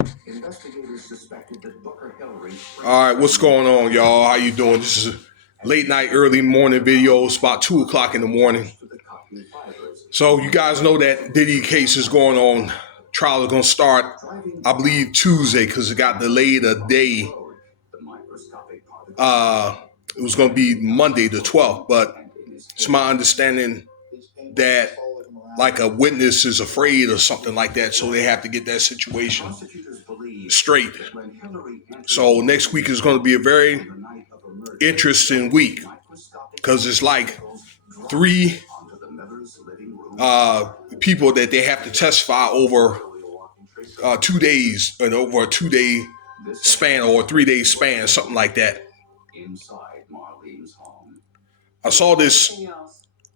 All right, what's going on, y'all? How you doing? This is a late night, early morning video. It's about 2 o'clock in the morning. So you guys know that Diddy case is going on. Trial is going to start, I believe, Tuesday because it got delayed a day. It was going to be Monday the 12th, but it's my understanding that like a witness is afraid or something like that, so they have to get that situation straight. So next week is going to be a very interesting week because it's like three people that they have to testify over 2 days and over a 2 day span or a 3 day span, something like that. I saw this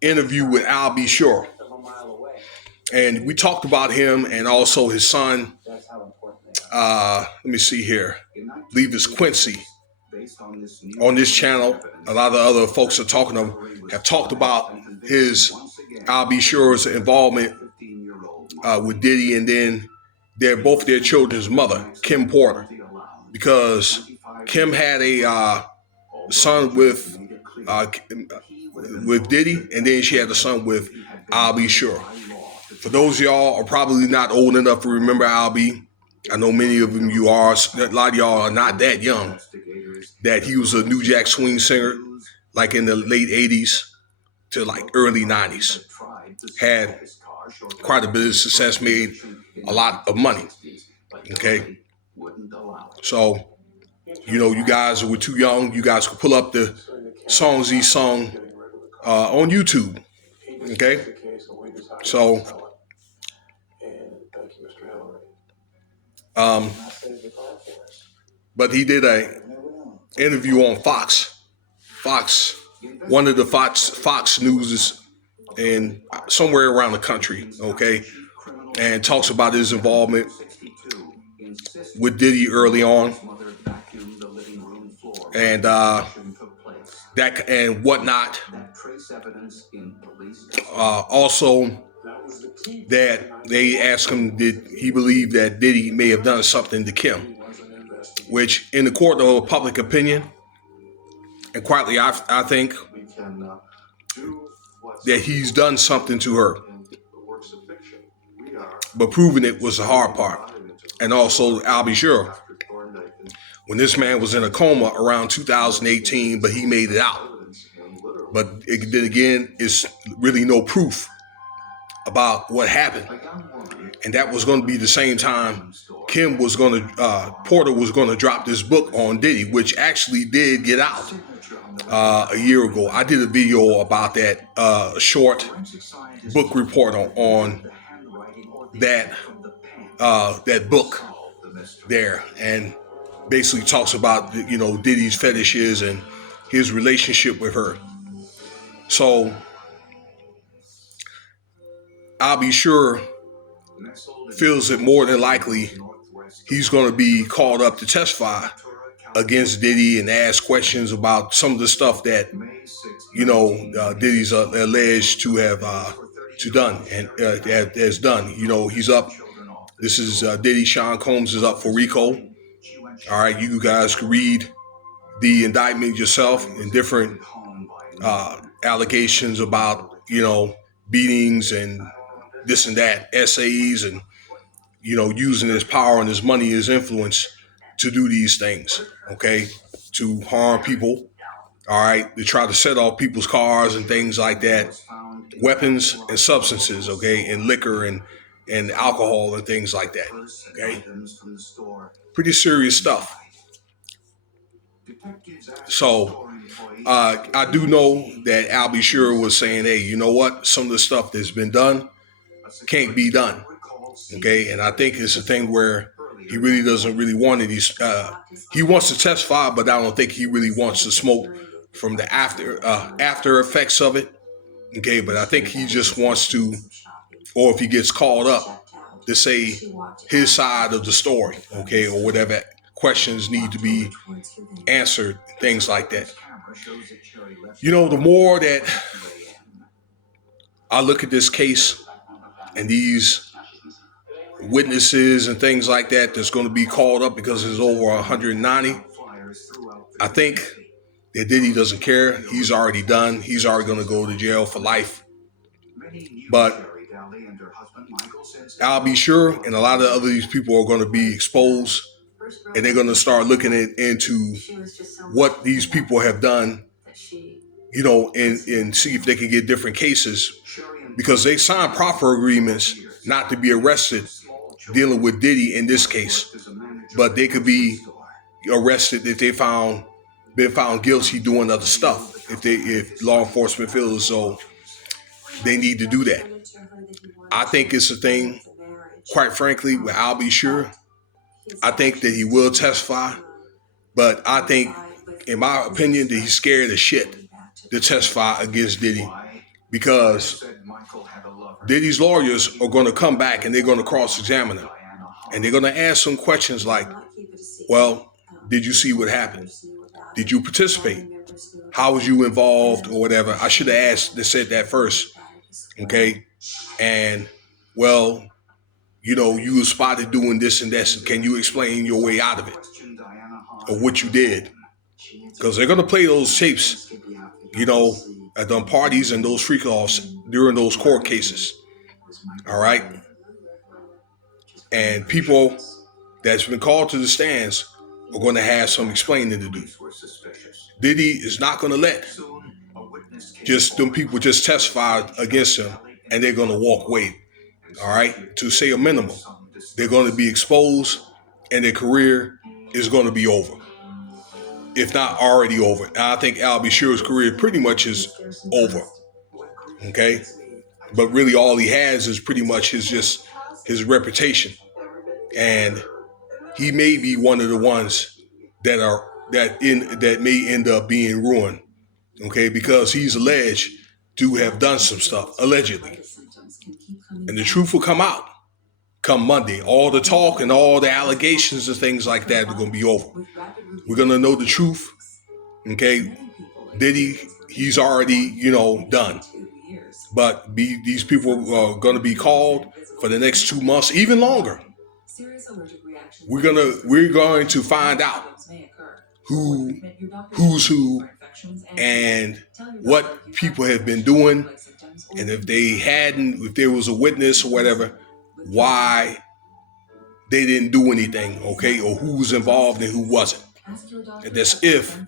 interview with Al B. Shore, and we talked about him and also his son. Let me see here. I believe it's Quincy on this channel. A lot of other folks have talked about his Al B. Shore's involvement with Diddy, and then both their children's mother, Kim Porter, because Kim had a son with Diddy, and then she had a son with Al B. Shore. For those of y'all are probably not old enough to remember Al B. I know many of them you are. A lot of y'all are not that young. That he was a New Jack Swing singer, like in the late 80s to like early 90s. Had quite a bit of success, made a lot of money. Okay. So, you guys were too young. You guys could pull up the songs he sung on YouTube. Okay. So, but he did a interview on Fox, one of the Fox News in somewhere around the country, okay, and talks about his involvement with Diddy early on, and that and whatnot. Also, that they asked him, did he believe that Diddy may have done something to Kim, which in the court of public opinion, and quietly I think that he's done something to her, but proving it was the hard part. And also Al B. Shore, when this man was in a coma around 2018, but he made it out. But then again, it's really no proof about what happened. And that was going to be the same time Porter was going to drop this book on Diddy, which actually did get out a year ago. I did a video about that, short book report on that book there, and basically talks about Diddy's fetishes and his relationship with her. So I'll be sure feels it more than likely he's going to be called up to testify against Diddy and ask questions about some of the stuff that Diddy's alleged to have done and has done. He's up. This is Diddy. Sean Combs is up for RICO. All right, you guys can read the indictment yourself and different allegations about beatings and this and that, essays, and using his power and his money, his influence to do these things, okay, to harm people, all right, to try to set off people's cars and things like that, weapons and substances, okay, and liquor and alcohol and things like that, okay, pretty serious stuff. So I do know that Al B. Shore was saying, hey, you know what, some of the stuff that's been done can't be done. Okay, and I think it's a thing where he really doesn't really want it. He wants to testify, but I don't think he really wants to smoke from the after effects of it. Okay, but I think he just wants to, or if he gets called up, to say his side of the story, okay, or whatever questions need to be answered, things like that. The more that I look at this case and these witnesses and things like that that's going to be called up because there's over 190. I think that Diddy doesn't care. He's already done. He's already going to go to jail for life. But I'll be sure, and a lot of other these people are going to be exposed, and they're going to start looking into what these people have done, and see if they can get different cases, because they signed proper agreements not to be arrested dealing with Diddy in this case, but they could be arrested if they been found guilty doing other stuff. If law enforcement feels so they need to do that. I think it's a thing, quite frankly, where I'll be sure. I think that he will testify, but I think, in my opinion, that he's scared as shit to testify against Diddy, because Diddy's lawyers are going to come back and they're going to cross-examine him. And they're going to ask some questions like, well, did you see what happened? Did you participate? How was you involved or whatever? I should have said that first. Okay. And, well, you were spotted doing this and that. Can you explain your way out of it? Or what you did? Because they're going to play those tapes, at the parties and those freak-offs during those court cases. All right. And people that's been called to the stands are going to have some explaining to do. Diddy is not going to let just them people just testify against him and they're going to walk away. All right. To say a minimum, they're going to be exposed and their career is going to be over, if not already over. And I think Al Bashir's career pretty much is over. Okay. But really all he has is pretty much his reputation. And he may be one of the ones that may end up being ruined. Okay, because he's alleged to have done some stuff, allegedly. And the truth will come out come Monday. All the talk and all the allegations and things like that are going to be over. We're going to know the truth. Okay, Diddy, he's already, done. But these people are going to be called for the next 2 months, even longer. We're going to find out who's who and what people have been doing, and if there was a witness or whatever, why they didn't do anything, okay, or who was involved and who wasn't. And that's if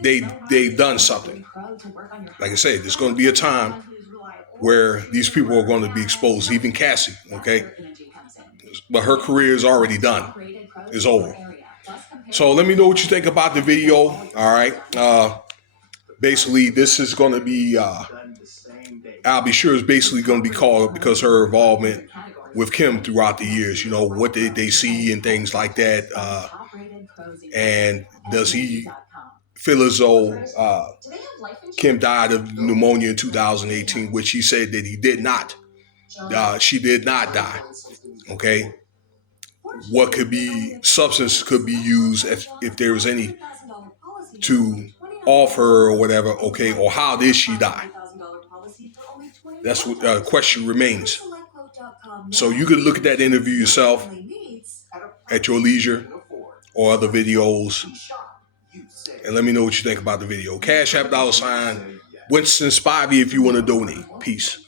they've done something. Like I said, there's going to be a time where these people are going to be exposed, even Cassie, okay? But her career is already done. It's over. So let me know what you think about the video. All right. Basically, this is going to be, I'll be sure is basically going to be called because her involvement with Kim throughout the years, what did they see and things like that. And does he feel as though Kim died of pneumonia in 2018, which he said that he did not. She did not die. Okay. What substance could be used if there was any to offer or whatever, okay, or how did she die? That's what the question remains. So you could look at that interview yourself at your leisure or other videos and let me know what you think about the video. Cash App $, Winston Spivey if you want to donate. Peace.